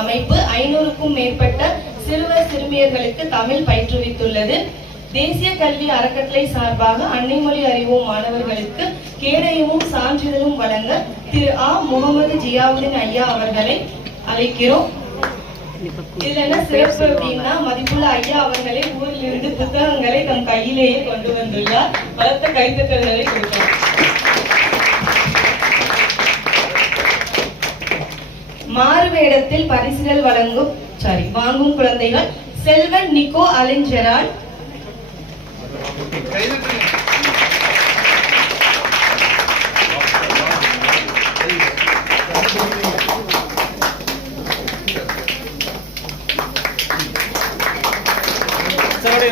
அமைப்பு 500க்கும் மேற்பட்ட சிறுவர் சிறுமியர்களுக்கு தமிழ் பயிற்றுவித்துள்ளது. தேசிய கல்வி அறக்கட்டளை சார்பாக அன்னை மொழி அறிவோம் மாணவர்களுக்கு கேடயமும் சான்றிதழும் வழங்க திரு ஆ முகமது ஜியாவுதீன் ஐயா அவர்களை அழைக்கிறோம். இதுல என்ன சிறப்பு அப்படின்னா, மதிப்புள்ள ஐயா அவர்களே ஊரில் இருந்து புத்தகங்களை தம் கையிலேயே கொண்டு வந்துள்ளார். பலத்த கைத்தட்டல்களை கொடுக்கிறோம். மாறுவேடத்தில் பரிசுகள் வாங்கும் குழந்தைகள் செல்வன் நிக்கோ அலிஞ்சரால், सर्वे